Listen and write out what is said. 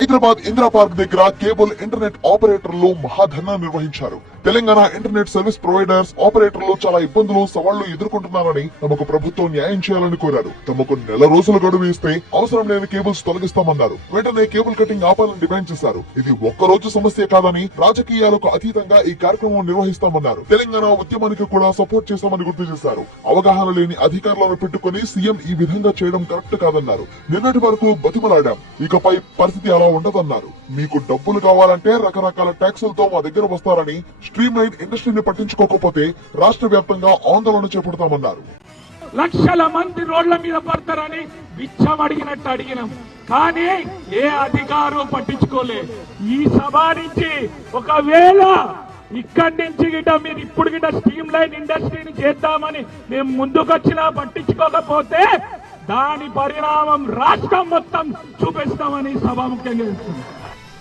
Hyderabad Indira park దగ్గర cable internet ఆపరేటర్లు మహాధర్నా నిర్వహించారు తెలంగాణ ఇంటర్నెట్ సర్వీస్ ప్రొవైడర్స్ ఆపరేటర్లు చాలా ఇబ్బందులు సవాళ్లు ఎదుర్కొంటున్నారని తమకు ప్రభుత్వం న్యాయం చేయాలని కోరారు తమకు నెల రోజులు గడువు ఇస్తే అవసరం లేని కేబుల్స్ తొలగిస్తామన్నారు వెంటనే కేబుల్ కటింగ్ ఆపాలని డిమాండ్ చేశారు ఇది ఒక్కరోజు సమస్య కాదని రాజకీయాలకు అతీతంగా ఈ కార్యక్రమం నిర్వహిస్తామన్నారు తెలంగాణ ఉద్యమానికి కూడా సపోర్ట్ చేస్తామని గుర్తు చేశారు అవగాహన లేని అధికారులను పెట్టుకుని సీఎం ఈ విధంగా చేయడం కరెక్ట్ కాదన్నారు నిన్నటి వరకు బతిమలాడాం ఇకపై పరిస్థితి అలా ఇలా ఉండదన్నారు మీకు డబ్బులు కావాలంటే రకరకాల ట్యాక్సులతో మా దగ్గర వస్తారని స్ట్రీమ్ లైన్ ఇండస్ట్రీని పట్టించుకోకపోతే రాష్ట్ర వ్యాప్తంగా ఆందోళన చేపడతామన్నారు లక్షల మంది రోడ్ల మీద పడతారని బిచ్చం అడిగినట్టు అడిగినాం కానీ ఏ అధికారం పట్టించుకోలే ఈ సభ నుంచి ఒకవేళ ఇక్కడి నుంచి గిట మీరు ఇప్పుడు గిట స్ట్రీమ్ లైన్ ఇండస్ట్రీని చేద్దామని మేము ముందుకొచ్చినా పట్టించుకోకపోతే దాని పరిణామం రాష్ట్రం మొత్తం చూపిస్తామని సభాముఖ్యంగా ఇస్తుంది